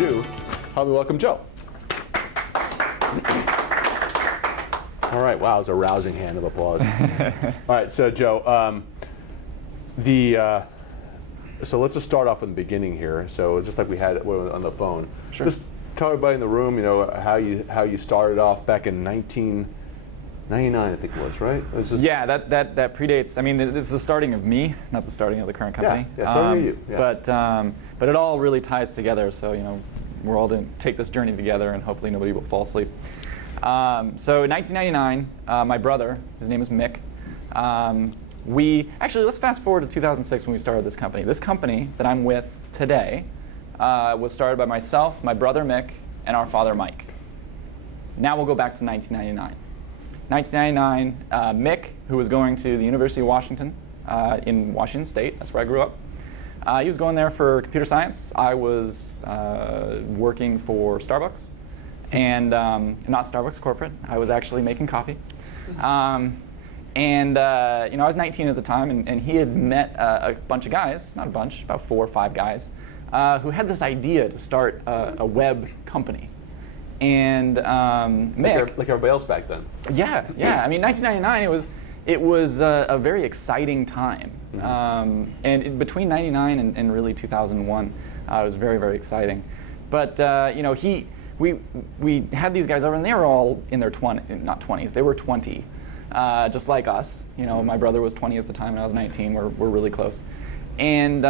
ado, help me welcome Joe. All right, wow, it was a rousing hand of applause. All right, so Joe, so let's just start off from the beginning here. So just like we had on the phone, Sure. Just tell everybody in the room, how you started off back in 1999, I think it was, right? It was just that predates. I mean, it's the starting of me, not the starting of the current company. Yeah, starting of you. Yeah. But it all really ties together. So we're all going to take this journey together, and hopefully nobody will fall asleep. So in 1999, my brother, his name is Mick. Let's fast forward to 2006 when we started this company. This company that I'm with today was started by myself, my brother Mick, and our father Mike. Now we'll go back to 1999. 1999, Mick, who was going to the University of Washington in Washington State, that's where I grew up. He was going there for computer science. I was working for Starbucks, and not Starbucks corporate. I was actually making coffee. I was 19 at the time, and he had met a bunch of guys, not a bunch, about 4 or 5 guys, who had this idea to start a web company. And Mick, like everybody else back then. Yeah. I mean, 1999, it was a very exciting time. Mm-hmm. Between 99 and really 2001, it was very, very exciting. But we had these guys over, and they were all in their 20s. They were 20, just like us. My brother was 20 at the time, and I was 19. We're really close. And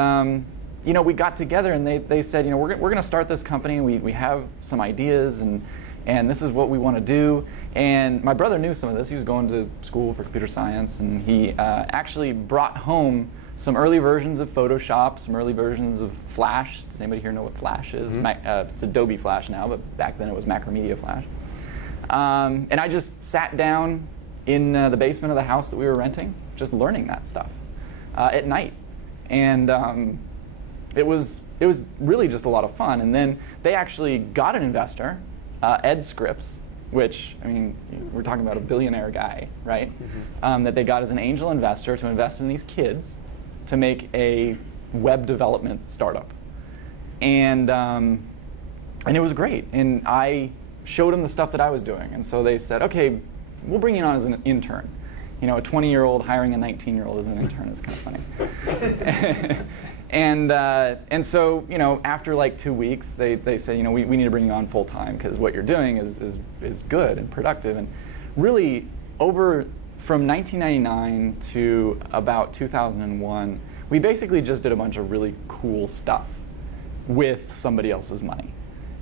we got together, and they said, we're going to start this company. We have some ideas, and this is what we want to do. And my brother knew some of this. He was going to school for computer science, and he actually brought home some early versions of Photoshop, some early versions of Flash. Does anybody here know what Flash is? Mm-hmm. It's Adobe Flash now, but back then it was Macromedia Flash. And I just sat down in the basement of the house that we were renting, just learning that stuff at night. And it was really just a lot of fun. And then they actually got an investor, Ed Scripps, which, I mean, we're talking about a billionaire guy, right? Mm-hmm. That they got as an angel investor to invest in these kids to make a web development startup. And it was great. And I showed them the stuff that I was doing. And so they said, okay, we'll bring you on as an intern. A 20-year-old hiring a 19-year-old as an intern is kind of funny. And so, after like 2 weeks, they said, we need to bring you on full time because what you're doing is good and productive. And really, from 1999 to about 2001, we basically just did a bunch of really cool stuff with somebody else's money.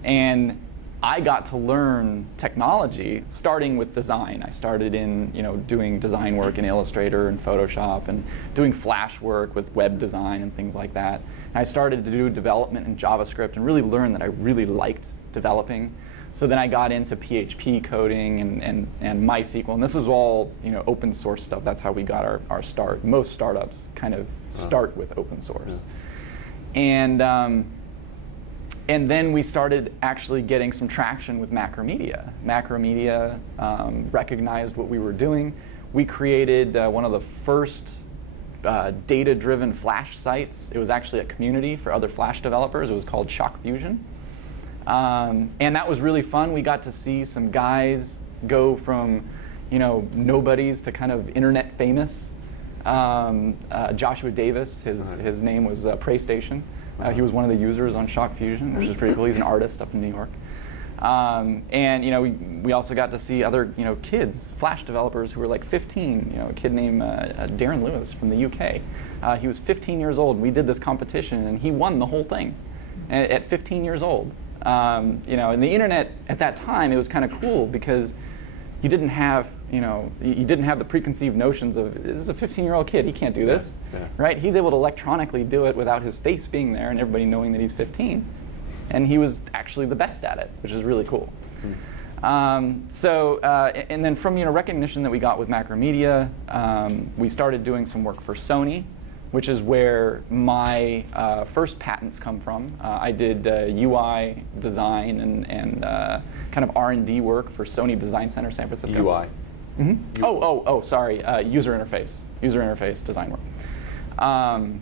And I got to learn technology starting with design. I started in doing design work in Illustrator and Photoshop and doing Flash work with web design and things like that. And I started to do development in JavaScript and really learned that I really liked developing. So then I got into PHP coding and MySQL, and this is all open source stuff. That's how we got our start. Most startups kind of start with open source. Yeah. And then we started actually getting some traction with Macromedia. Macromedia recognized what we were doing. We created one of the first data-driven Flash sites. It was actually a community for other Flash developers. It was called Shock Fusion. And that was really fun. We got to see some guys go from nobodies to kind of internet famous. Joshua Davis, his name was PlayStation. He was one of the users on Shock Fusion, which is pretty cool. He's an artist up in New York. And we also got to see other kids, Flash developers who were like 15. A kid named Darren Lewis from the UK. He was 15 years old, and we did this competition, and he won the whole thing at 15 years old. And the internet at that time, it was kind of cool because you didn't have the preconceived notions of, this is a 15-year-old kid, he can't do this, right? He's able to electronically do it without his face being there and everybody knowing that he's 15. And he was actually the best at it, which is really cool. And then from recognition that we got with Macromedia, we started doing some work for Sony, which is where my first patents come from. I did UI design and kind of R&D work for Sony Design Center, San Francisco. UI. Mm-hmm. Sorry, user interface design work. And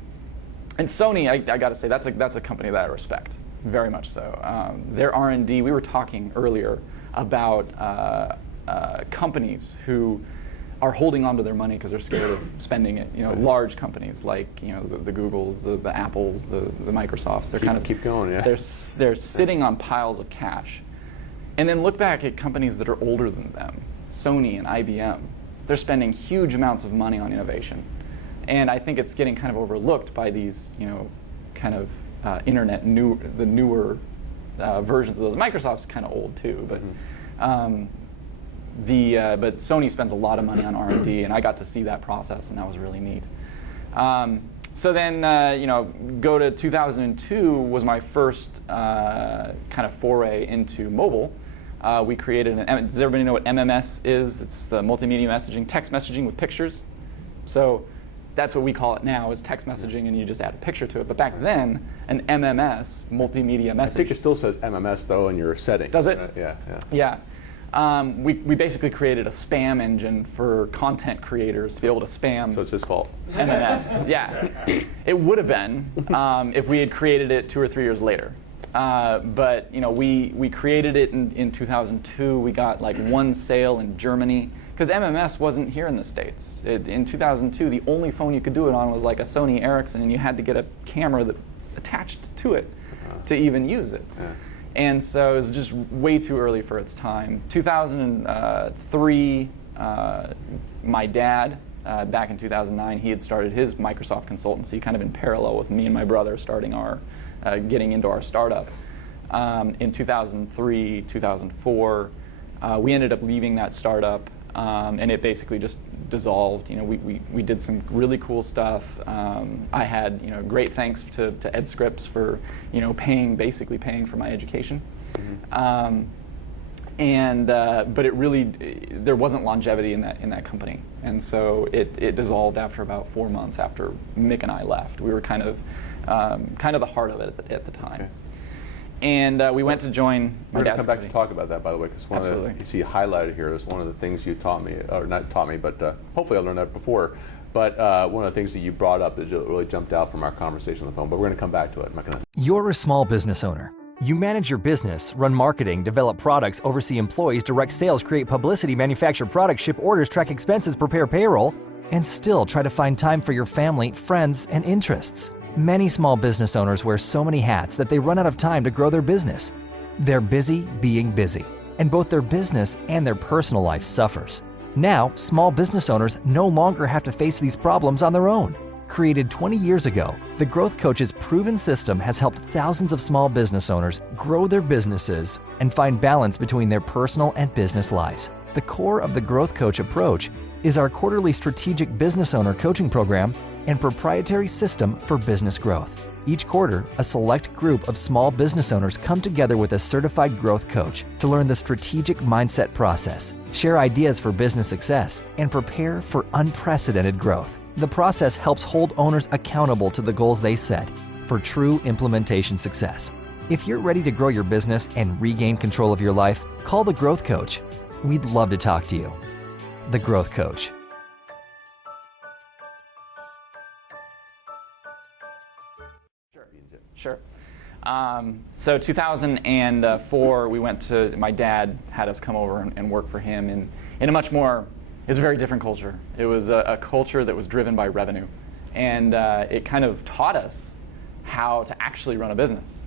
Sony, I got to say, that's a company that I respect. very much so. Their R&D, we were talking earlier about companies who are holding on to their money because they're scared of spending it. Large companies like the Googles, the Apples, the Microsofts. They're keep going. Yeah. They're sitting on piles of cash, and then look back at companies that are older than them, Sony and IBM. They're spending huge amounts of money on innovation, and I think it's getting kind of overlooked by these kind of the newer versions of those. Microsoft's kind of old too, but. But Sony spends a lot of money on R&D, and I got to see that process, and that was really neat. So then, go to 2002 was my first kind of foray into mobile. We created does everybody know what MMS is? It's the multimedia messaging, text messaging with pictures. So that's what we call it now, is text messaging, and you just add a picture to it. But back then, an MMS, multimedia message. I think it still says MMS, though, in your settings. Does it? Yeah. We basically created a spam engine for content creators to be able to spam. So it's his fault. MMS. Yeah. It would have been if we had created it 2 or 3 years later. But we created it in 2002. We got like 1 sale in Germany because MMS wasn't here in the States. In 2002, the only phone you could do it on was like a Sony Ericsson, and you had to get a camera that attached to it to even use it. Yeah. And so it was just way too early for its time. 2003, my dad, back in 2009, he had started his Microsoft consultancy kind of in parallel with me and my brother starting getting into our startup. In 2003, 2004, we ended up leaving that startup, and it basically just dissolved. We did some really cool stuff. I had great thanks to EdScripts for basically paying for my education. But it really there wasn't longevity in that company, and so it dissolved after about 4 months after Mick and I left. We were kind of the heart of it at the time. Okay. And we went to join my We're going to dad's come back company. to talk about that, by the way, because you see highlighted here is one of the things you taught me, or not taught me, but hopefully I learned that before. But one of the things that you brought up that really jumped out from our conversation on the phone, but we're going to come back to it. I'm not going to. You're a small business owner. You manage your business, run marketing, develop products, oversee employees, direct sales, create publicity, manufacture products, ship orders, track expenses, prepare payroll, and still try to find time for your family, friends, and interests. Many small business owners wear so many hats that they run out of time to grow their business. They're busy being busy, and both their business and their personal life suffers. Now, small business owners no longer have to face these problems on their own. Created 20 years ago, the Growth Coach's proven system has helped thousands of small business owners grow their businesses and find balance between their personal and business lives. The core of the Growth Coach approach is our quarterly strategic business owner coaching program and proprietary system for business growth. Each quarter, a select group of small business owners come together with a certified growth coach to learn the strategic mindset process, share ideas for business success, and prepare for unprecedented growth. The process helps hold owners accountable to the goals they set for true implementation success. If you're ready to grow your business and regain control of your life, call the Growth Coach. We'd love to talk to you. The Growth Coach. Sure. So 2004, my dad had us come over and work for him in a much more, it was a very different culture. It was a culture that was driven by revenue. And it kind of taught us how to actually run a business,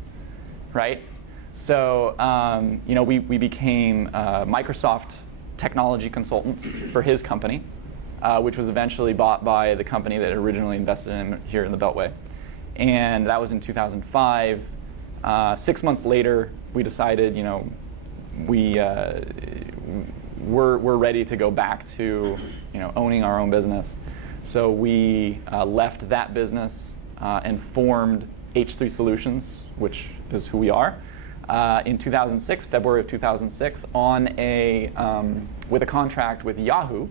right? So, we became Microsoft technology consultants for his company, which was eventually bought by the company that originally invested in him here in the Beltway. And that was in 2005. 6 months later, we decided, we're ready to go back to, owning our own business. So we left that business and formed H3 Solutions, which is who we are, in 2006, February of 2006, with a contract with Yahoo,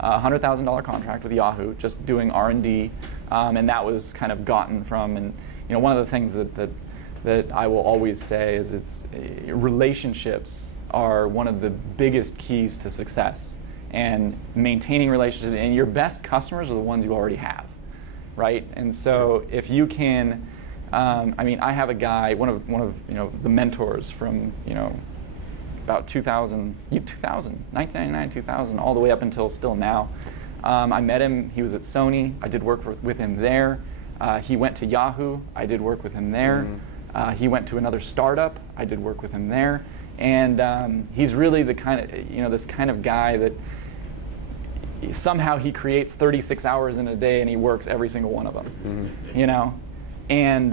a $100,000 contract with Yahoo, just doing R&D. And that was kind of gotten from, and one of the things that I will always say is relationships are one of the biggest keys to success, and maintaining relationships, and your best customers are the ones you already have, right? And so if you can I mean, I have a guy, one of the mentors from about 1999, 2000, all the way up until still now. I met him. He was at Sony. I did work with him there. He went to Yahoo. I did work with him there. He went to another startup. I did work with him there. And he's really the kind of this kind of guy that somehow he creates 36 hours in a day and he works every single one of them. And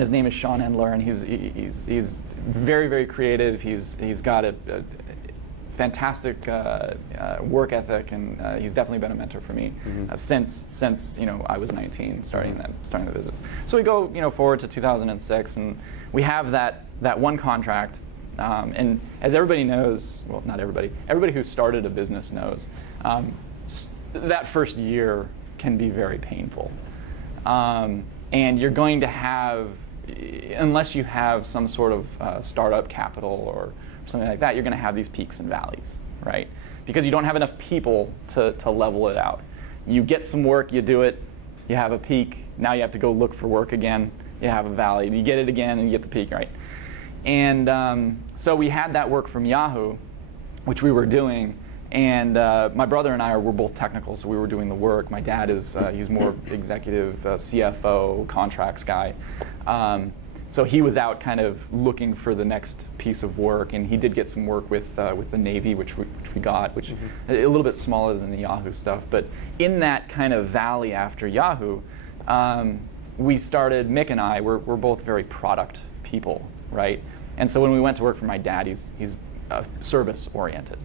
his name is Sean Endler, and he's very, very creative. He's got a fantastic work ethic, and he's definitely been a mentor for me since I was 19, starting the business. So we go forward to 2006, and we have that one contract. And as everybody knows, well, not everybody who started a business knows, that first year can be very painful. And you're going to have, unless you have some sort of startup capital or something like that, you're going to have these peaks and valleys, right? Because you don't have enough people to level it out. You get some work, you do it, you have a peak, now you have to go look for work again, you have a valley, you get it again and you get the peak, right? And so we had that work from Yahoo, which we were doing, and my brother and I were both technical, so we were doing the work. My dad is, he's more executive, CFO, contracts guy. So he was out kind of looking for the next piece of work, and he did get some work with the Navy, which we got, which a little bit smaller than the Yahoo stuff. But in that kind of valley after Yahoo, we started, Mick and I, we're both very product people, right? And so when we went to work for my dad, he's service oriented.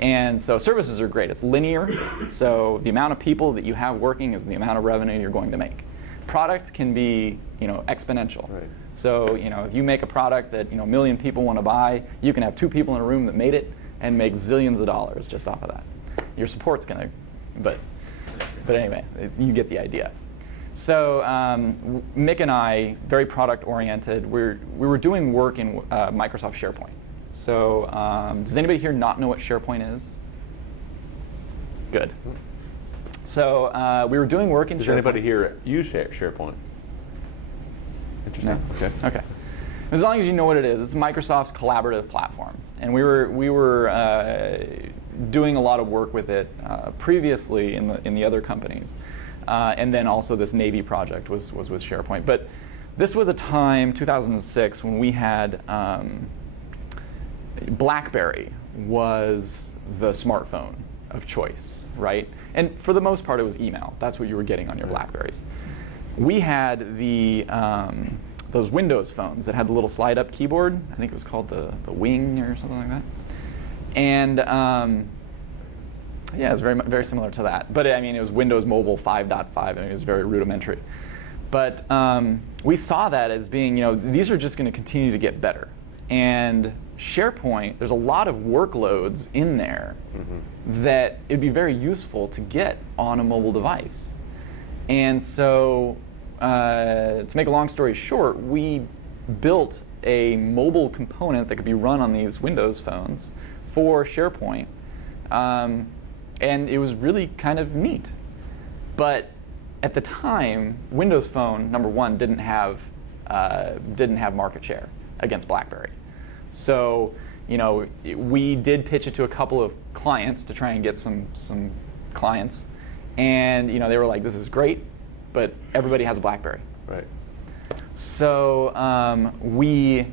And so services are great. It's linear, so the amount of people that you have working is the amount of revenue you're going to make. Product can be, exponential. Right. So, if you make a product that, a million people want to buy, you can have 2 people in a room that made it and make zillions of dollars just off of that. Your support's gonna, but anyway, you get the idea. So Mick and I, very product oriented, we were doing work in Microsoft SharePoint. So does anybody here not know what SharePoint is? Good. So we were doing work in SharePoint. Does anybody here use SharePoint? Interesting. No. Okay. As long as you know what it is, it's Microsoft's collaborative platform, and we were doing a lot of work with it previously in the other companies, and then also this Navy project was with SharePoint. But this was a time, 2006, when we had BlackBerry was the smartphone of choice, right? And for the most part, it was email. That's what you were getting on your BlackBerries. We had the those Windows phones that had the little slide-up keyboard. I think it was called the Wing or something like that. And yeah, it was very similar to that. But I mean, it was Windows Mobile 5.5, and it was very rudimentary. But we saw that as being, these are just going to continue to get better. And SharePoint, there's a lot of workloads in there that it'd be very useful to get on a mobile device. And so, to make a long story short, we built a mobile component that could be run on these Windows phones for SharePoint, and it was really kind of neat. But at the time, Windows Phone, number one, didn't have market share against BlackBerry. So, we did pitch it to a couple of clients to try and get some clients, and they were like, "This is great, but everybody has a BlackBerry." Right. So we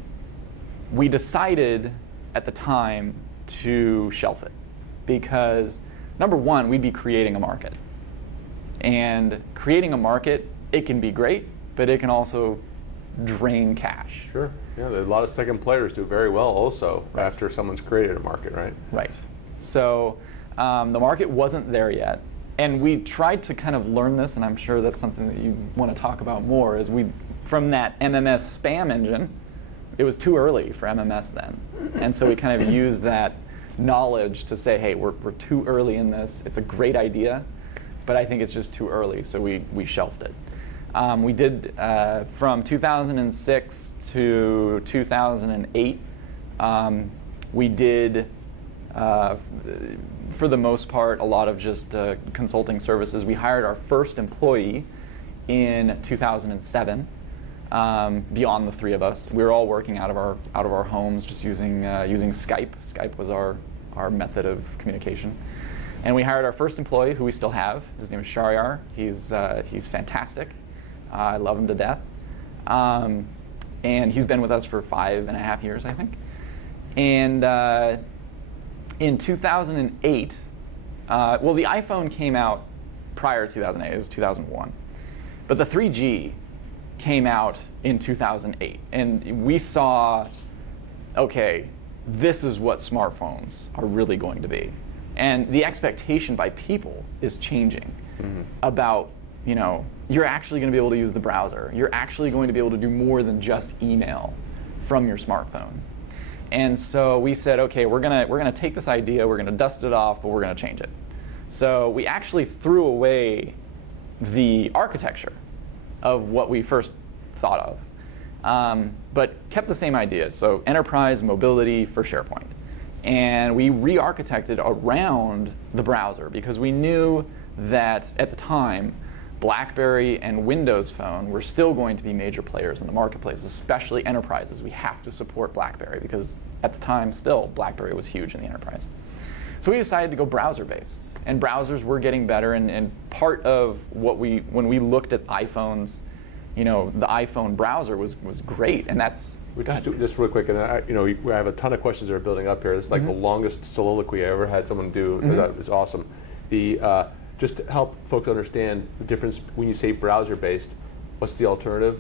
decided at the time to shelf it because number one, we'd be creating a market, and creating a market, it can be great, but it can also drain cash. Sure. Yeah, a lot of second players do very well also after someone's created a market, right? Right. So the market wasn't there yet. And we tried to kind of learn this, and I'm sure that's something that you want to talk about more, is from that MMS spam engine, it was too early for MMS then. And so we kind of used that knowledge to say, hey, we're too early in this. It's a great idea, but I think it's just too early, so we shelved it. We did from 2006 to 2008. We did, for the most part, a lot of just consulting services. We hired our first employee in 2007. Beyond the three of us, we were all working out of our homes, just using Skype. Skype was our method of communication, and we hired our first employee, who we still have. His name is Shahryar. He's fantastic. I love him to death, and he's been with us for 5.5 years, I think. And in 2008, well, the iPhone came out prior to 2008. It was 2001, but the 3G came out in 2008, and we saw, okay, this is what smartphones are really going to be. And the expectation by people is changing about, you're actually going to be able to use the browser. You're actually going to be able to do more than just email from your smartphone. And so we said, okay, we're gonna take this idea, we're gonna dust it off, but we're gonna change it. So we actually threw away the architecture of what we first thought of, but kept the same idea. So enterprise mobility for SharePoint. And we re-architected around the browser because we knew that at the time, BlackBerry and Windows Phone were still going to be major players in the marketplace, especially enterprises. We have to support BlackBerry because at the time still, BlackBerry was huge in the enterprise. So we decided to go browser-based, and browsers were getting better. And part of what when we looked at iPhones, the iPhone browser was great, and that's. Just real quick, and I have a ton of questions that are building up here. It's like the longest soliloquy I ever had someone do. That is awesome. Just to help folks understand the difference when you say browser-based, what's the alternative?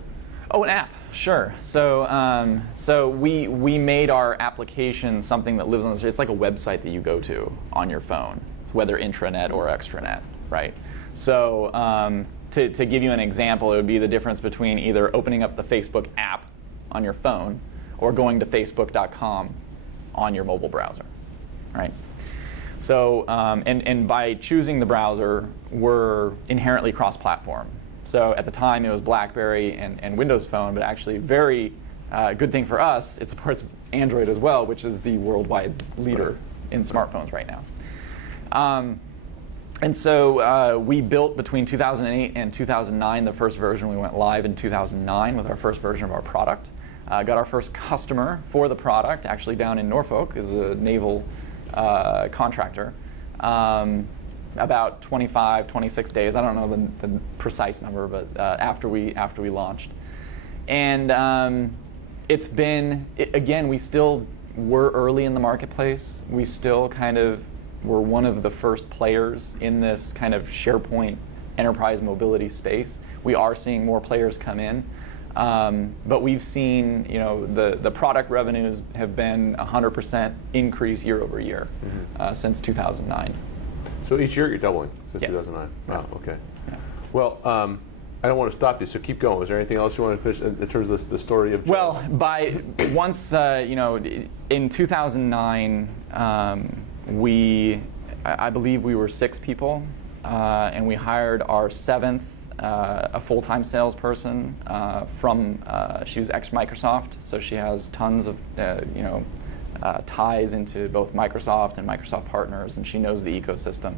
Oh, an app, sure. So we made our application something that lives on the street. It's like a website that you go to on your phone, whether intranet or extranet, right? So to give you an example, it would be the difference between either opening up the Facebook app on your phone or going to facebook.com on your mobile browser, right? So, and by choosing the browser, we're inherently cross-platform. So at the time, it was BlackBerry and Windows Phone, but actually very good thing for us, it supports Android as well, which is the worldwide leader in smartphones right now. And so we built between 2008 and 2009 the first version. We went live in 2009 with our first version of our product. Got our first customer for the product, actually down in Norfolk, is a naval contractor. About 25, 26 days. I don't know the precise number, but after we launched, and it's been again. We still were early in the marketplace. We still kind of were one of the first players in this kind of SharePoint enterprise mobility space. We are seeing more players come in, but we've seen the product revenues have been 100% increase year over year since 2009. So each year you're doubling since Yes. 2009. Wow. Okay. Yeah. Well, I don't want to stop you, so keep going. Was there anything else you want to finish in terms of the story of? Well, once in 2009, I believe we were 6 people, and we hired our 7th, a full-time salesperson from. She was ex-Microsoft, so she has tons of ties into both Microsoft and Microsoft partners, and she knows the ecosystem.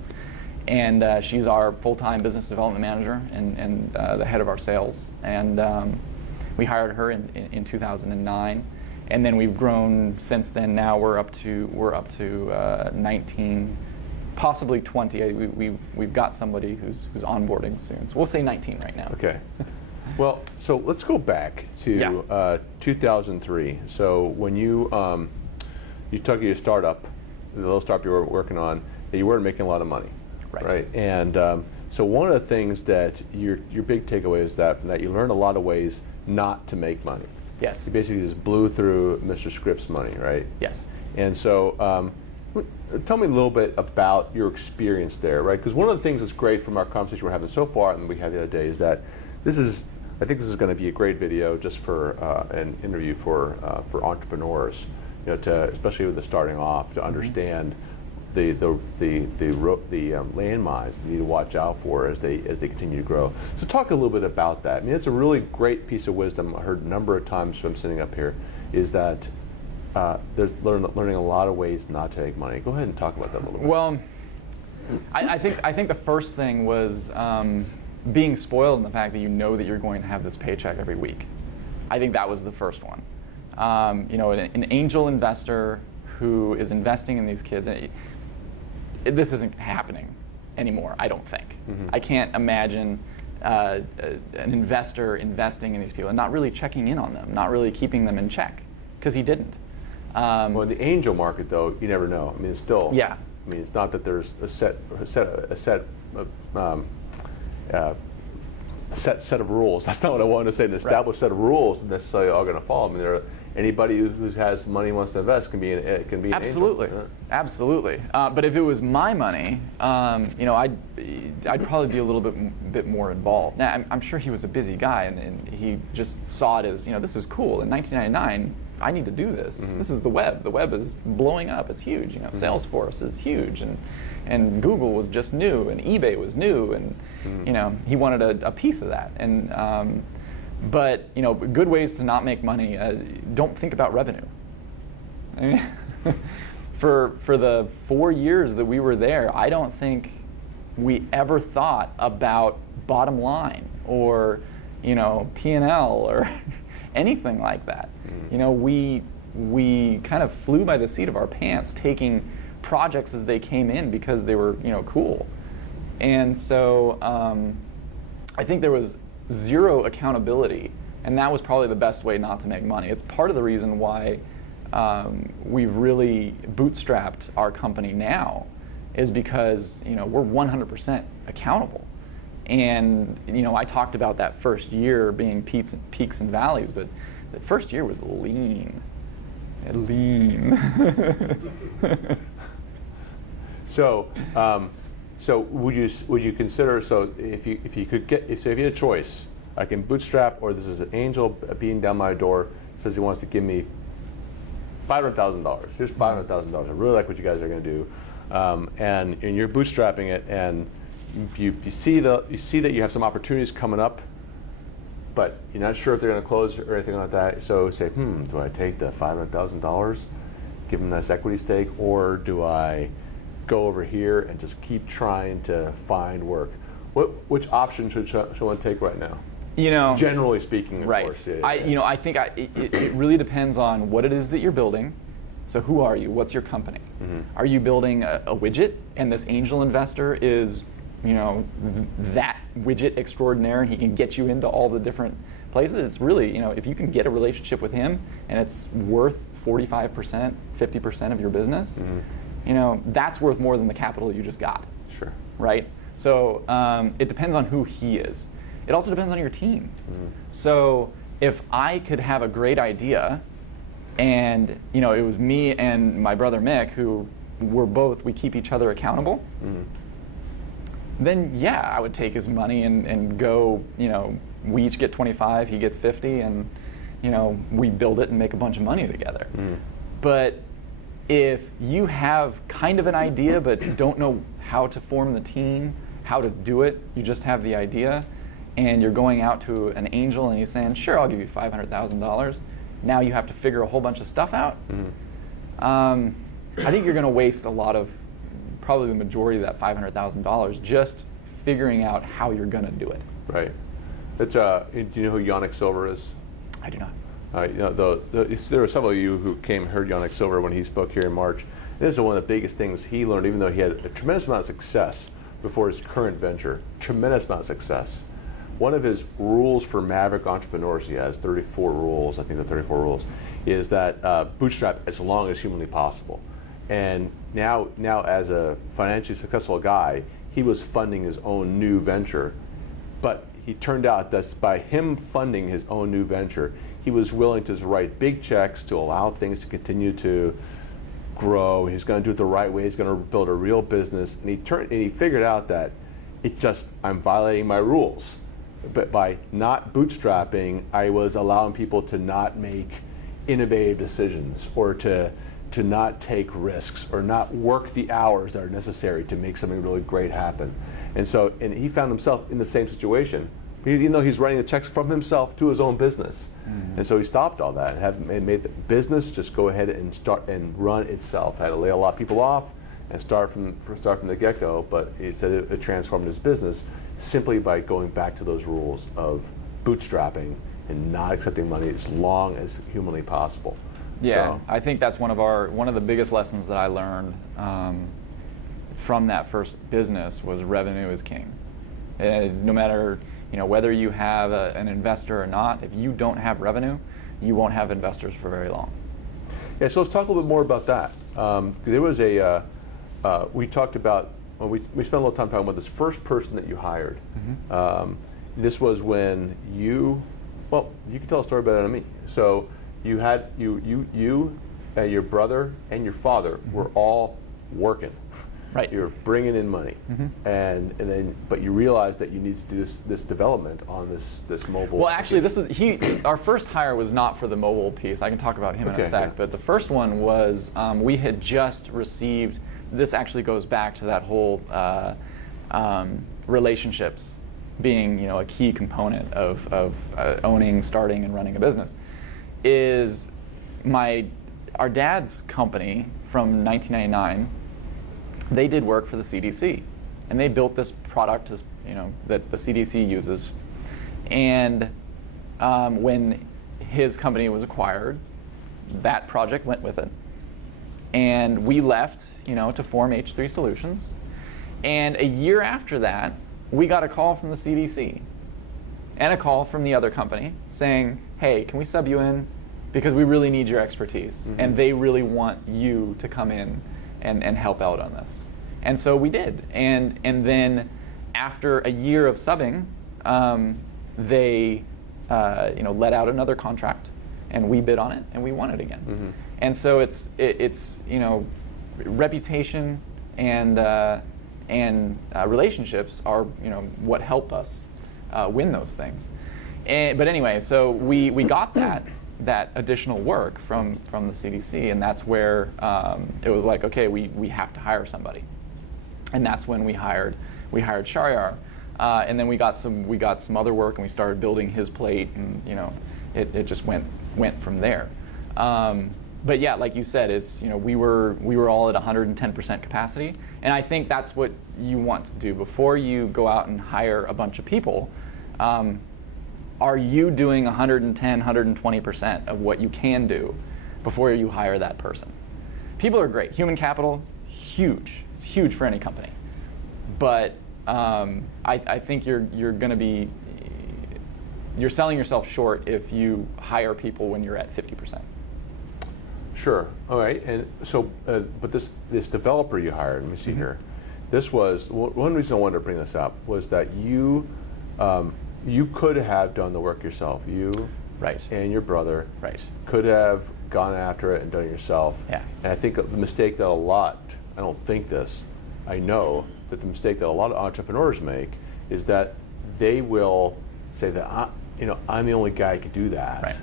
And she's our full-time business development manager and the head of our sales. And we hired her in 2009, and then we've grown since then. Now we're up to 19, possibly 20. We've got somebody who's onboarding soon, so we'll say 19 right now. Okay. Well, so let's go back to 2003. So when you took your startup, the little startup you were working on, that you weren't making a lot of money, right? And so one of the things that your big takeaway is that from that you learned a lot of ways not to make money. Yes. You basically just blew through Mr. Scripps' money, right? Yes. And so tell me a little bit about your experience there, right? Because one of the things that's great from our conversation we're having so far and we had the other day is that I think this is going to be a great video just for an interview for entrepreneurs. Especially with the starting off, to understand the landmines they need to watch out for as they continue to grow. So talk a little bit about that. I mean, it's a really great piece of wisdom I heard a number of times from sitting up here, is that there's learning a lot of ways not to make money. Go ahead and talk about that a little bit. Well, I think the first thing was being spoiled in the fact that you know that you're going to have this paycheck every week. I think that was the first one. An angel investor who is investing in these kids, this isn't happening anymore, I don't think. Mm-hmm. I can't imagine an investor investing in these people and not really checking in on them, not really keeping them in check, because he didn't. Well, in the angel market, though, you never know. I mean, it's still. Yeah. I mean, it's not that there's a set of rules. That's not what I wanted to say. An established set of rules necessarily are going to follow. I mean, anybody who has money and wants to invest can be an absolutely, angel. Absolutely. But if it was my money, I'd probably be a little bit more involved. Now, I'm sure he was a busy guy, and he just saw it as, this is cool. In 1999, I need to do this. Mm-hmm. This is the web. The web is blowing up. It's huge. Mm-hmm. Salesforce is huge, and Google was just new, and eBay was new, and he wanted a piece of that. And but good ways to not make money. Don't think about revenue. I mean, for the 4 years that we were there, I don't think we ever thought about bottom line or P&L or anything like that. Mm-hmm. We kind of flew by the seat of our pants, taking projects as they came in because they were cool. And so I think there was zero accountability, and that was probably the best way not to make money. It's part of the reason why we've really bootstrapped our company now, is because we're 100% accountable. And I talked about that first year being peaks and valleys, but the first year was lean. So would you consider, if you had a choice, I can bootstrap, or this is an angel beating down my door, says he wants to give me $500,000. Here's $500,000. I really like what you guys are going to do, and you're bootstrapping it, and you see that you have some opportunities coming up, but you're not sure if they're going to close or anything like that. So say, do I take the $500,000, give them this equity stake, or do I go over here and just keep trying to find work? Which option should one take right now? Generally speaking, of course. Yeah, I think it really depends on what it is that you're building. So who are you? What's your company? Mm-hmm. Are you building a widget, and this angel investor is that widget extraordinaire, and he can get you into all the different places? It's really, if you can get a relationship with him and it's worth 45%, 50% of your business, mm-hmm. That's worth more than the capital you just got. Sure. Right? So it depends on who he is. It also depends on your team. Mm-hmm. So if I could have a great idea, and it was me and my brother Mick who we keep each other accountable, mm-hmm. then yeah, I would take his money and go, we each get 25, he gets 50, and we build it and make a bunch of money together. Mm-hmm. But if you have kind of an idea but don't know how to form the team, how to do it, you just have the idea, and you're going out to an angel and he's saying, sure, I'll give you $500,000. Now you have to figure a whole bunch of stuff out. Mm-hmm. I think you're going to waste a lot of, probably the majority of that $500,000 just figuring out how you're going to do it. Right. Do you know who Yannick Silver is? I do not. There were several of you who heard Yannick Silver when he spoke here in March. This is one of the biggest things he learned, even though he had a tremendous amount of success before his current venture. Tremendous amount of success. One of his rules for maverick entrepreneurs, he has 34 rules, I think the 34 rules, is that bootstrap as long as humanly possible. And now as a financially successful guy, he was funding his own new venture, but he turned out that by him funding his own new venture, he was willing to write big checks to allow things to continue to grow. He's going to do it the right way. He's going to build a real business. And he figured out that I'm violating my rules. But by not bootstrapping, I was allowing people to not make innovative decisions, or to not take risks, or not work the hours that are necessary to make something really great happen. And he found himself in the same situation, even though he's writing the checks from himself to his own business. Mm-hmm. And so he stopped all that and made the business just go ahead and start and run itself. Had to lay a lot of people off and start from the get-go, but he said it transformed his business simply by going back to those rules of bootstrapping and not accepting money as long as humanly possible. Yeah, so, I think that's one of the biggest lessons that I learned from that first business was revenue is king. No matter whether you have an investor or not, if you don't have revenue, you won't have investors for very long. Yeah, so let's talk a little bit more about that. There was we talked about, we spent a little time talking about this first person that you hired. Mm-hmm. This was when you can tell a story better than me. So you had, your brother and your father mm-hmm. were all working. Right. You're bringing in money, mm-hmm. but you realized that you need to do this development on this mobile. Well, actually, our first hire was not for the mobile piece. I can talk about him in a sec. Yeah. But the first one was we had just received. This actually goes back to that whole relationships being a key component of owning, starting, and running a business. Is our dad's company from 1999. They did work for the CDC, and they built this product, that the CDC uses. And when his company was acquired, that project went with it. And we left, to form H3 Solutions. And a year after that, we got a call from the CDC and a call from the other company saying, "Hey, can we sub you in? Because we really need your expertise, mm-hmm. and they really want you to come in and help out on this." And so we did. And then after a year of subbing, they let out another contract, and we bid on it, and we won it again. Mm-hmm. And so it's reputation and relationships are what help us win those things. But anyway, so we got that additional work from the CDC, and that's where it was like, okay, we have to hire somebody, and that's when we hired Sharyar, and then we got some other work, and we started building his plate, and it just went from there. But yeah, like you said, it's we were all at 110% capacity, and I think that's what you want to do before you go out and hire a bunch of people. Are you doing 110, 120% of what you can do before you hire that person? People are great. Human capital, huge. It's huge for any company. But I think you're selling yourself short if you hire people when you're at 50%. Sure. All right. And so, but this developer you hired, let me see mm-hmm. here. This was one reason I wanted to bring this up was that you could have done the work yourself. You right. and your brother right. could have gone after it and done it yourself. Yeah. And I think the mistake that I know that the mistake that a lot of entrepreneurs make is that they will say that I'm the only guy who can do that. Right.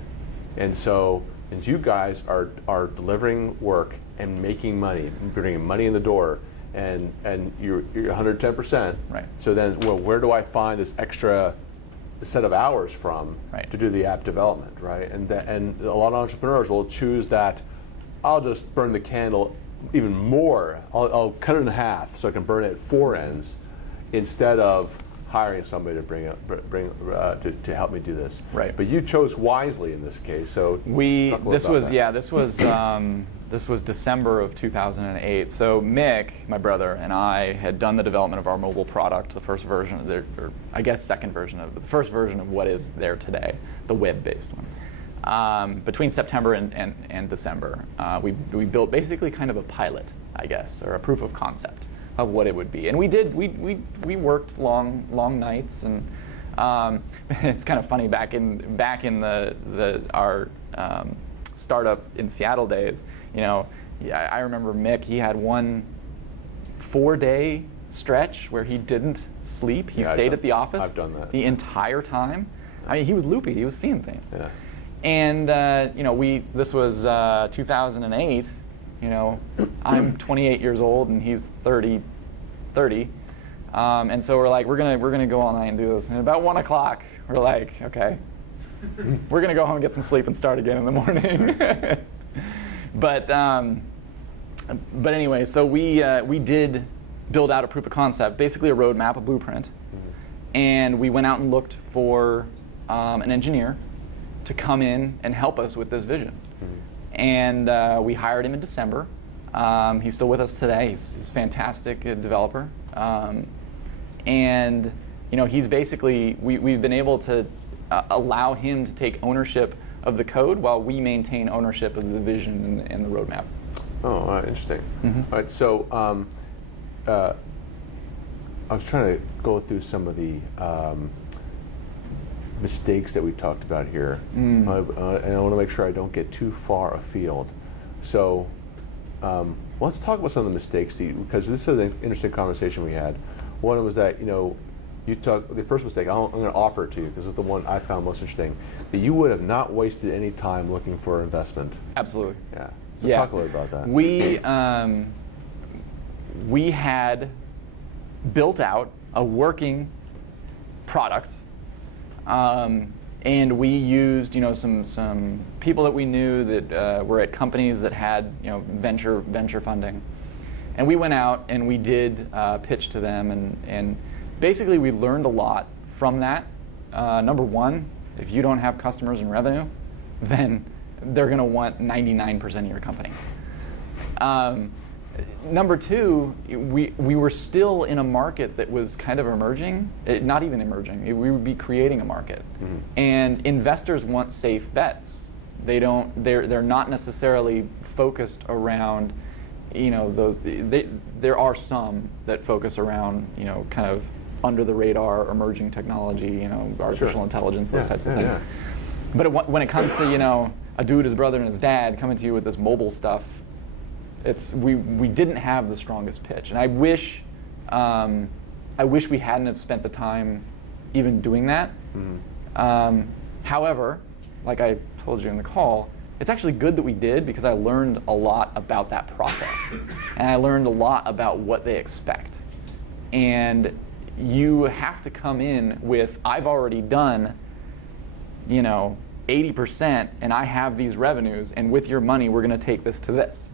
And so as you guys are delivering work and making money, bringing money in the door, and you're 110%. Right. So then, where do I find this extra set of hours from right. to do the app development, right? And a lot of entrepreneurs will choose that. I'll just burn the candle even more. I'll cut it in half so I can burn it at four ends, instead of hiring somebody to to help me do this. Right. But you chose wisely in this case. So this was December of 2008. So Mick, my brother, and I had done the development of our mobile product, the first version of the first version of what is there today, the web-based one. Between September and December, we built basically kind of a pilot, I guess, or a proof of concept of what it would be. And we worked long nights, and it's kind of funny back in our startup in Seattle days. I remember Mick. He had one 4-day stretch where he didn't sleep. He stayed at the office. I've done that. The entire time. I mean, he was loopy. He was seeing things. Yeah. And this was 2008. I'm 28 years old and he's 30. And so we're like, we're gonna go all night and do this. And about 1 o'clock, we're like, okay, we're gonna go home and get some sleep and start again in the morning. But But anyway, so we did build out a proof of concept, basically a roadmap, a blueprint, and we went out and looked for an engineer to come in and help us with this vision. And we hired him in December. He's still with us today. He's a fantastic developer. And he's basically, we've been able to allow him to take ownership of the code while we maintain ownership of the vision and the roadmap. Oh, all right, interesting. All right, so I was trying to go through some of the mistakes that we talked about here, and I want to make sure I don't get too far afield. So let's talk about some of the mistakes, because this is an interesting conversation we had. One was that, you took the first mistake, I'm going to offer it to you, because it's the one I found most interesting, that you would have not wasted any time looking for investment. Absolutely. Yeah. So talk a little about that. We had built out a working product, and we used some people that we knew that were at companies that had venture funding, and we went out and we did pitch to them, and basically we learned a lot from that. Number one, if you don't have customers and revenue, then they're going to want 99% of your company. Number two, we were still in a market that was kind of emerging, not even emerging. We would be creating a market, and investors want safe bets. They're not necessarily focused around, there are some that focus around, kind of under the radar emerging technology, artificial intelligence, those types of things. Yeah. But when it comes to, a dude, his brother, and his dad coming to you with this mobile stuff, we didn't have the strongest pitch, and I wish we hadn't have spent the time even doing that. However, like I told you in the call, it's actually good that we did, because I learned a lot about that process, and I learned a lot about what they expect. And you have to come in with, I've already done, 80%, and I have these revenues, and with your money, we're going to take this to this.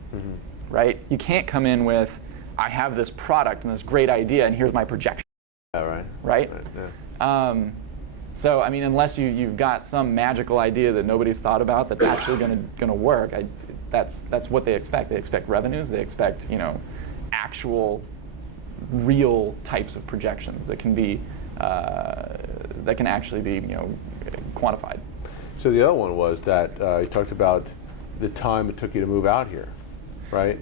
Right? You can't come in with, I have this product and this great idea, and here's my projection. Yeah, right? Yeah. So, I mean, unless you've got some magical idea that nobody's thought about that's actually going to work, that's what they expect. They expect revenues. They expect, actual, real types of projections that can be, that can actually be, quantified. So the other one was that you talked about the time it took you to move out here. Right.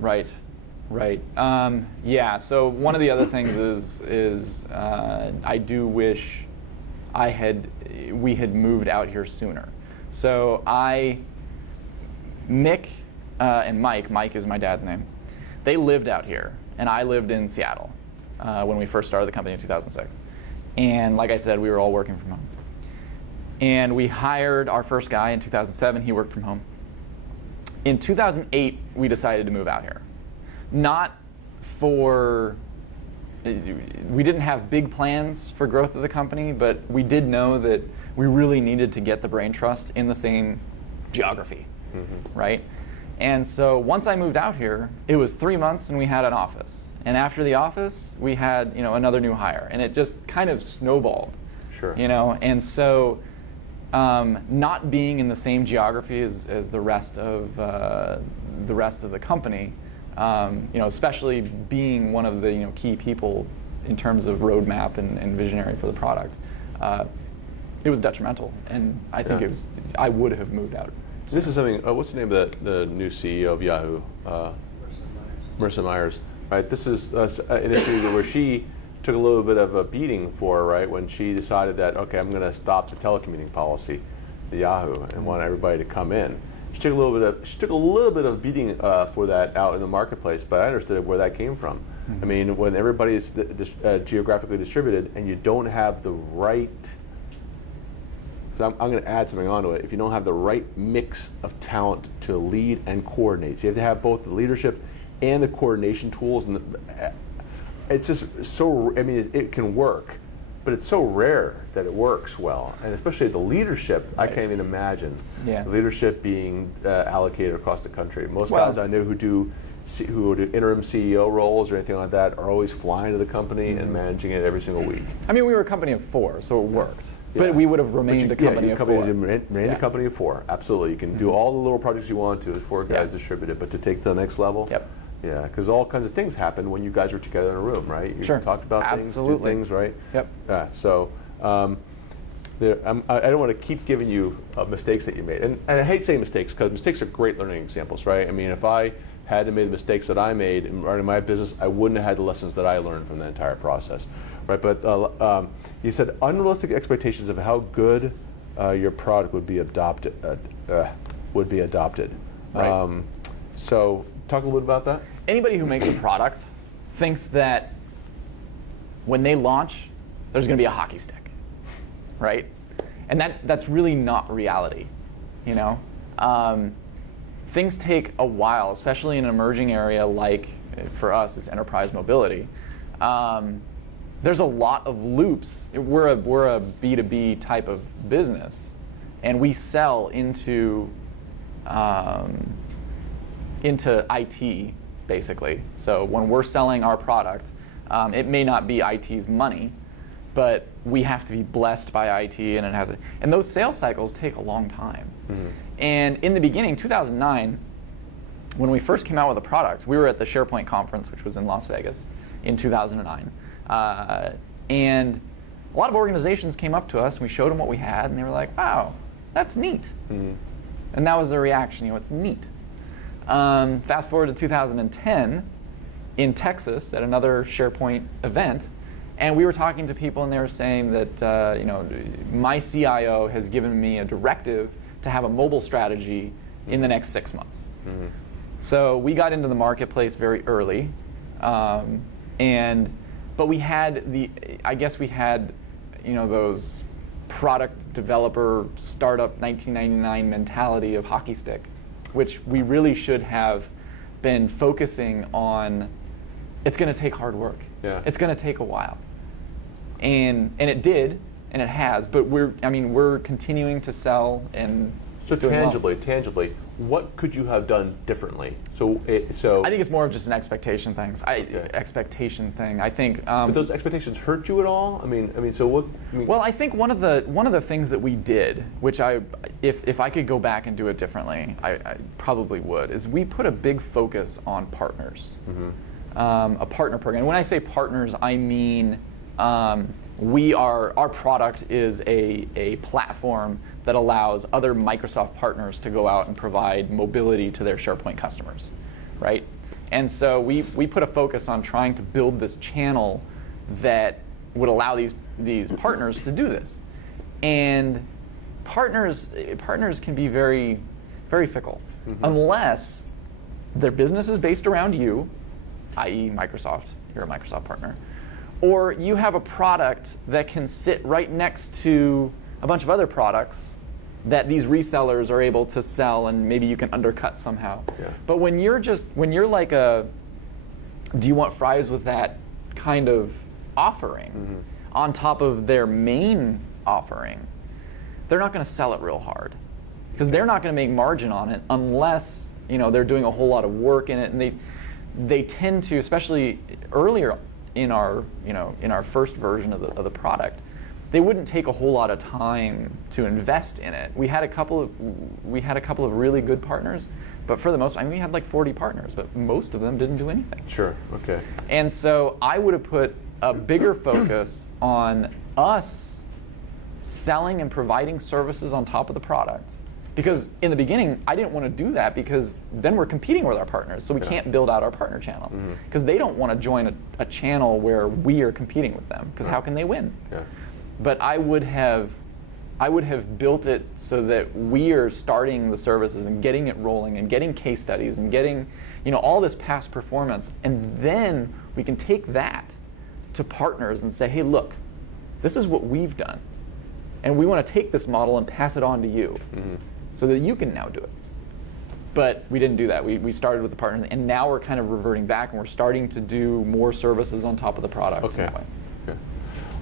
Yeah. So one of the other things is I do wish we had moved out here sooner. So Mick and Mike is my dad's name. They lived out here, and I lived in Seattle when we first started the company in 2006. And like I said, we were all working from home. And we hired our first guy in 2007. He worked from home. In 2008, we decided to move out here. We didn't have big plans for growth of the company, but we did know that we really needed to get the brain trust in the same geography, right? And so once I moved out here, it was 3 months and we had an office. And after the office, we had another new hire, and it just kind of snowballed. Sure. And so not being in the same geography as the rest of the company, especially being one of the key people in terms of roadmap and visionary for the product, it was detrimental, and I think I would have moved out. So this is something. What's the name of the new CEO of Yahoo? Marissa Myers. Right. This is an issue where she took a little bit of a beating for, right, when she decided that, okay, I'm going to stop the telecommuting policy, the Yahoo, and want everybody to come in. She took a little bit of beating for that out in the marketplace, but I understood where that came from. I mean, when everybody is geographically distributed and you don't have the right, so I'm going to add something onto it. If you don't have the right mix of talent to lead and coordinate, so you have to have both the leadership and the coordination tools, and it's just so, I mean, it can work, but it's so rare that it works well. And especially the leadership, right. I can't even imagine leadership being allocated across the country. Most guys I know who do who do interim CEO roles or anything like that are always flying to the company and managing it every single week. I mean, we were a company of 4, so it worked. Yeah. But we would have remained a company of 4. Remained a company of 4, absolutely. You can do all the little projects you want to as 4 guys distributed, but to take to the next level, yeah, because all kinds of things happen when you guys were together in a room, right? You talked about things, did things, right? Yep. Yeah, so I don't want to keep giving you mistakes that you made. And I hate saying mistakes because mistakes are great learning examples, right? I mean, if I hadn't made the mistakes that I made in running my business, I wouldn't have had the lessons that I learned from the entire process, right? But you said unrealistic expectations of how good your product would be adopted. Right. So talk a little bit about that. Anybody who makes a product thinks that when they launch, there's going to be a hockey stick, right? And that's really not reality, you know? Things take a while, especially in an emerging area like, for us, it's enterprise mobility. There's a lot of loops. We're a B2B type of business, and we sell into IT, basically. So when we're selling our product, it may not be IT's money, but we have to be blessed by IT, and and those sales cycles take a long time. Mm-hmm. And in the beginning, 2009, when we first came out with a product, we were at the SharePoint conference, which was in Las Vegas in 2009. And a lot of organizations came up to us, and we showed them what we had, and they were like, wow, that's neat. Mm-hmm. And that was their reaction, it's neat. Fast forward to 2010 in Texas at another SharePoint event, and we were talking to people, and they were saying that my CIO has given me a directive to have a mobile strategy in the next 6 months. Mm-hmm. So we got into the marketplace very early, but we had those product developer startup 1999 mentality of hockey stick, which we really should have been focusing on. It's going to take hard work. Yeah. It's going to take a while, and it did, and it has. But we're continuing to sell and. So tangibly, what could you have done differently? So I think it's more of just an expectation thing. I think. But those expectations hurt you at all? So what? Well, I think one of the things that we did, which if I could go back and do it differently, I probably would, is we put a big focus on partners, a partner program. And when I say partners, I mean our product is a platform that allows other Microsoft partners to go out and provide mobility to their SharePoint customers, right? And so we put a focus on trying to build this channel that would allow these partners to do this. And partners can be very, very fickle, unless their business is based around you, i.e. Microsoft, you're a Microsoft partner, or you have a product that can sit right next to a bunch of other products that these resellers are able to sell, and maybe you can undercut somehow. Yeah. But when you're like do you want fries with that kind of offering on top of their main offering, they're not going to sell it real hard, because they're not going to make margin on it unless they're doing a whole lot of work in it, and they tend to, especially earlier in our first version of the product, they wouldn't take a whole lot of time to invest in it. We had a couple of really good partners, but for the most, we had like 40 partners, but most of them didn't do anything. Sure. Okay. And so I would have put a bigger focus on us selling and providing services on top of the product. Because in the beginning, I didn't want to do that, because then we're competing with our partners, so we can't build out our partner channel. Because they don't want to join a channel where we are competing with them, because how can they win? Yeah. But I would have built it so that we are starting the services and getting it rolling and getting case studies and getting all this past performance, and then we can take that to partners and say, hey, look, this is what we've done, and we want to take this model and pass it on to you. So that you can now do it. But we didn't do that. We started with the partners, and now we're kind of reverting back, and we're starting to do more services on top of the product. Okay.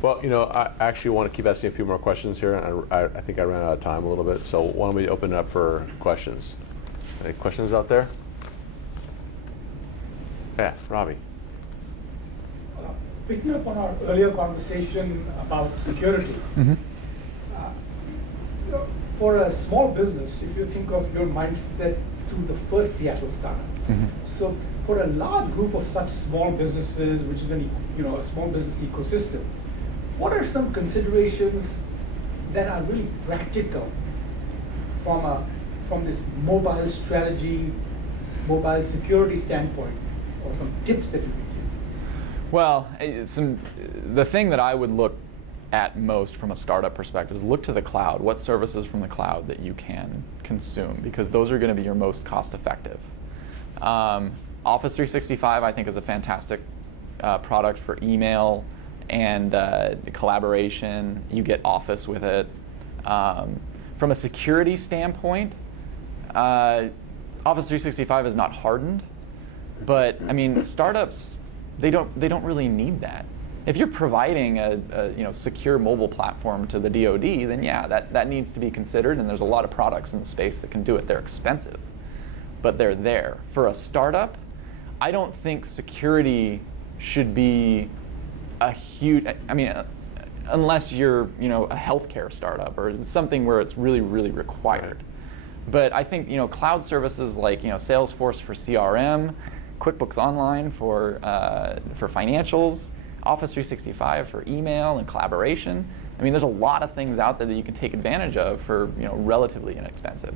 Well, I actually want to keep asking a few more questions here, and I think I ran out of time a little bit, so why don't we open it up for questions? Any questions out there? Yeah, Ravi. Picking up on our earlier conversation about security, for a small business, if you think of your mindset to the first Seattle startup, so for a large group of such small businesses, which is a small business ecosystem, what are some considerations that are really practical from this mobile strategy, mobile security standpoint, or some tips that you could give? Well, the thing that I would look at most from a startup perspective is look to the cloud. What services from the cloud that you can consume, because those are going to be your most cost effective. Office 365 I think is a fantastic product for email and collaboration. You get Office with it. From a security standpoint, Office 365 is not hardened, but I mean startups, they don't really need that. If you're providing a secure mobile platform to the DoD, then yeah, that needs to be considered, and there's a lot of products in the space that can do it. They're expensive, but they're there. For a startup, I don't think security should be a huge, unless you're a healthcare startup or something where it's really, really required. But I think cloud services like Salesforce for CRM, QuickBooks Online for financials, Office 365 for email and collaboration. I mean, there's a lot of things out there that you can take advantage of for relatively inexpensive,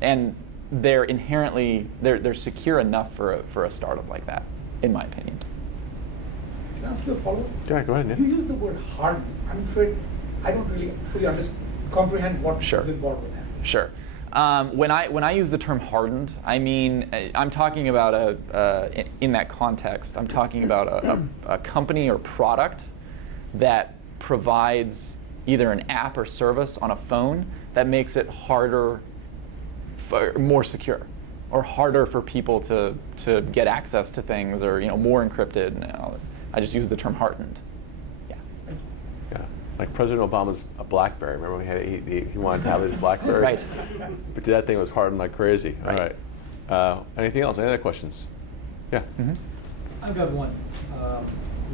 and they're inherently they're secure enough for a startup like that, in my opinion. Can I ask you a follow-up? Yeah, go ahead. You use the word harden. I'm afraid I don't really fully comprehend what is involved with that. Sure. When I use the term hardened, I mean I'm talking about in that context, I'm talking about a company or product that provides either an app or service on a phone that makes it more secure, or harder for people to get access to things, or more encrypted. I just use the term hardened. Yeah, like President Obama's a BlackBerry. Remember he wanted to have his BlackBerry, Right? But that thing was hardened like crazy. Right. All right. Anything else? Any other questions? Yeah. I've got one.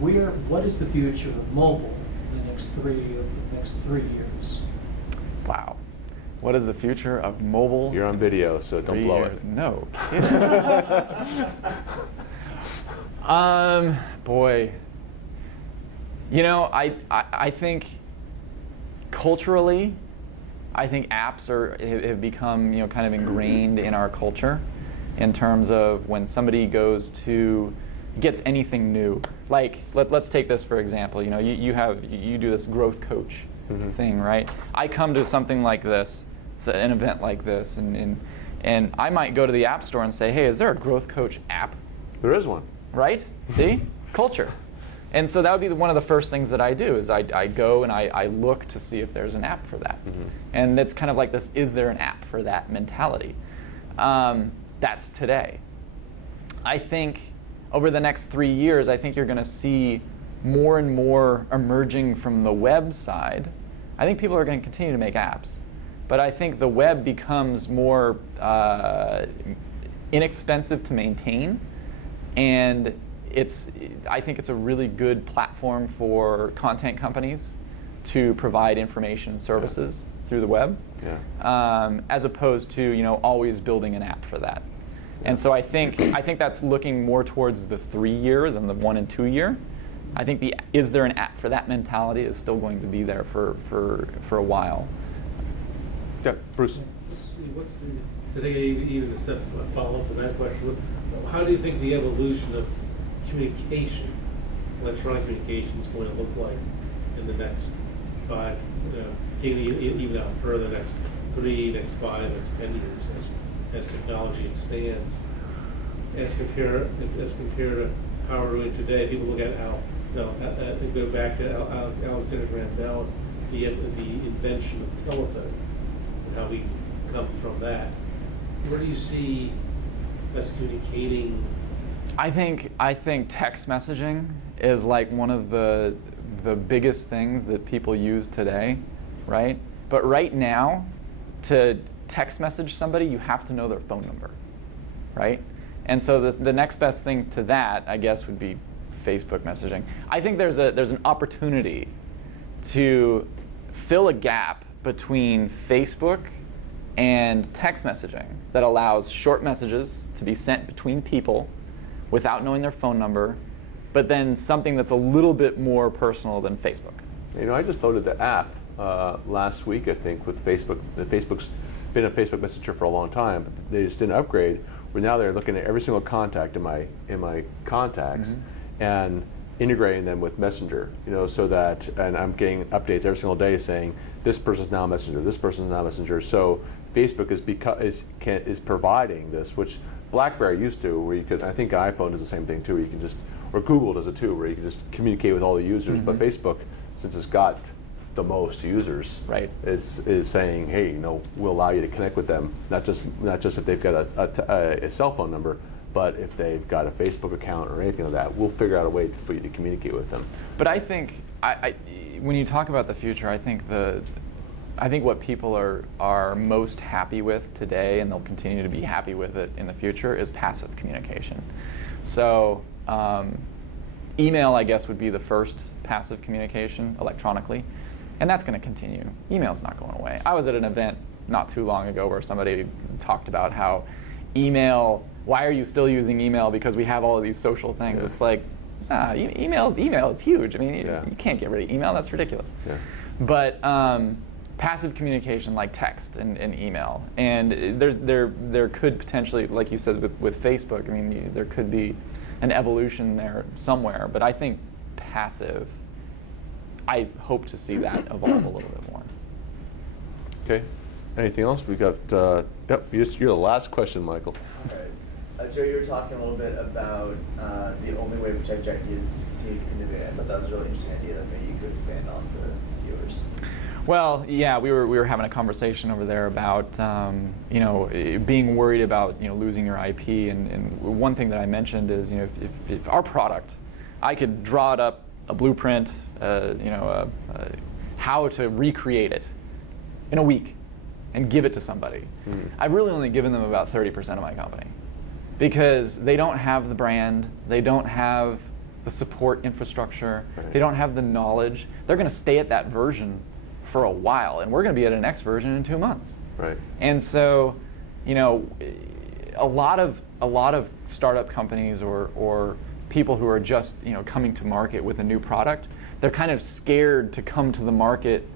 What is the future of mobile in the next 3 years? Wow. What is the future of mobile? You're on video, so don't blow it. No. Boy. I think culturally, I think apps have become kind of ingrained in our culture, in terms of when somebody gets anything new. Like let's take this for example. You do this growth coach thing, right? I come to something like this, it's an event like this, and I might go to the app store and say, hey, is there a growth coach app? There is one. Right? See? Culture. And so that would be one of the first things that I do, is I go and I look to see if there's an app for that. And it's kind of like this, is there an app for that mentality? That's today. I think over the next 3 years, I think you're going to see more and more emerging from the web side. I think people are going to continue to make apps, but I think the web becomes more inexpensive to maintain, and I think it's a really good platform for content companies to provide information and services through the web, as opposed to always building an app for that. And so I think that's looking more towards the 3 year than the 1 and 2 year. I think is there an app for that mentality is still going to be there for a while. Yeah, Bruce. To take even a step follow up to that question, how do you think the evolution of communication, electronic communication, is going to look like in the next 5, even out further, next 3, next 5, next 10 years, as technology expands, as compared to how we're doing today? People look at how, go back to Alexander Graham Bell, the invention of the telephone, and how we come from that. Where do you see us communicating? I think text messaging is like one of the biggest things that people use today, right? But right now, to text message somebody, you have to know their phone number, right? And so the next best thing to that, I guess, would be Facebook messaging. I think there's an opportunity to fill a gap between Facebook and text messaging that allows short messages to be sent between people without knowing their phone number, but then something that's a little bit more personal than Facebook. You know, I just loaded the app last week, I think, with Facebook. Facebook's been a Facebook Messenger for a long time, but they just didn't upgrade. Where now they're looking at every single contact in my contacts and integrating them with Messenger. You know, so that, and I'm getting updates every single day saying this person's now Messenger, this person's now Messenger. So Facebook is providing this, which BlackBerry used to, where you could. I think iPhone does the same thing too, where you can just, or Google does it too, where you can just communicate with all the users. But Facebook, since it's got the most users, right, is saying, hey, you know, we'll allow you to connect with them, not just if they've got a cell phone number, but if they've got a Facebook account or anything like that, we'll figure out a way for you to communicate with them. But I think, when you talk about the future, I think what people are most happy with today, and they'll continue to be happy with it in the future, is passive communication. So email, I guess, would be the first passive communication electronically, and that's going to continue. Email's not going away. I was at an event not too long ago where somebody talked about how email, why are you still using email? Because we have all of these social things. Yeah. It's like, email, it's huge. I mean, you can't get rid of email, that's ridiculous. Yeah. But passive communication like text and email, and there could potentially, like you said with Facebook, I mean, there could be an evolution there somewhere, but I think passive, I hope to see that evolve a little bit more. Okay. Anything else? We got, yep, you're the last question, Michael. All right. Joe, you were talking a little bit about the only way to protect is to continue to innovate. I thought that was a really interesting idea that maybe you could expand on the viewers. Well, yeah, we were having a conversation over there about being worried about losing your IP, and one thing that I mentioned is if our product, I could draw it up, a blueprint, how to recreate it in a week and give it to somebody. I've really only given them about 30% of my company because they don't have the brand, they don't have the support infrastructure, right, they don't have the knowledge. They're going to stay at that version for a while, and we're going to be at a next version in 2 months. Right. And so, a lot of startup companies or people who are just coming to market with a new product, they're kind of scared to come to the market,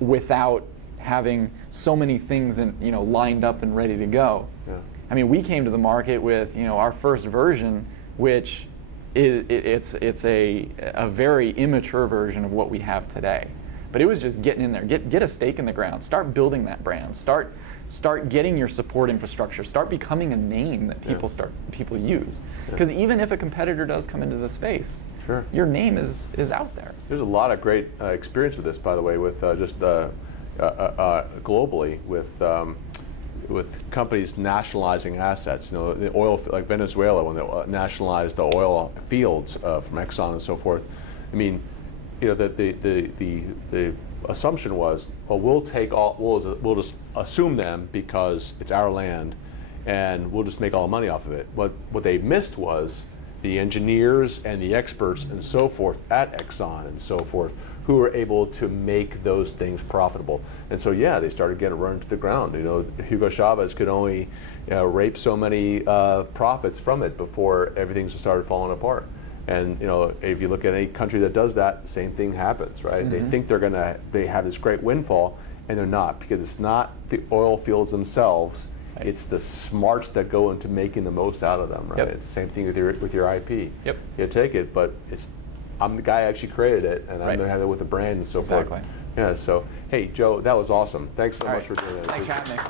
without having so many things lined up and ready to go. Yeah. I mean, we came to the market with our first version, which it's a very immature version of what we have today. But it was just getting in there, get a stake in the ground, start building that brand, start getting your support infrastructure, start becoming a name that people use. Because even if a competitor does come into the space, sure, your name is out there. There's a lot of great experience with this, by the way, with globally with companies nationalizing assets. The oil, like Venezuela, when they nationalized the oil fields from Exxon and so forth. I mean, the assumption was, well, we'll just assume them because it's our land, and we'll just make all the money off of it. What they missed was the engineers and the experts and so forth at Exxon and so forth who were able to make those things profitable. And so, yeah, they started getting run to the ground. Hugo Chavez could only rape so many profits from it before everything just started falling apart. And if you look at any country that does that, same thing happens, right? Mm-hmm. They think they have this great windfall, and they're not, because it's not the oil fields themselves. Right. It's the smarts that go into making the most out of them, right? Yep. It's the same thing with your IP. Yep. You take it, but I'm the guy who actually created it, and I'm going to have it with a brand and so forth. Exactly. Yeah. So, hey, Joe, that was awesome. Thanks so much for doing that. Thanks for having me.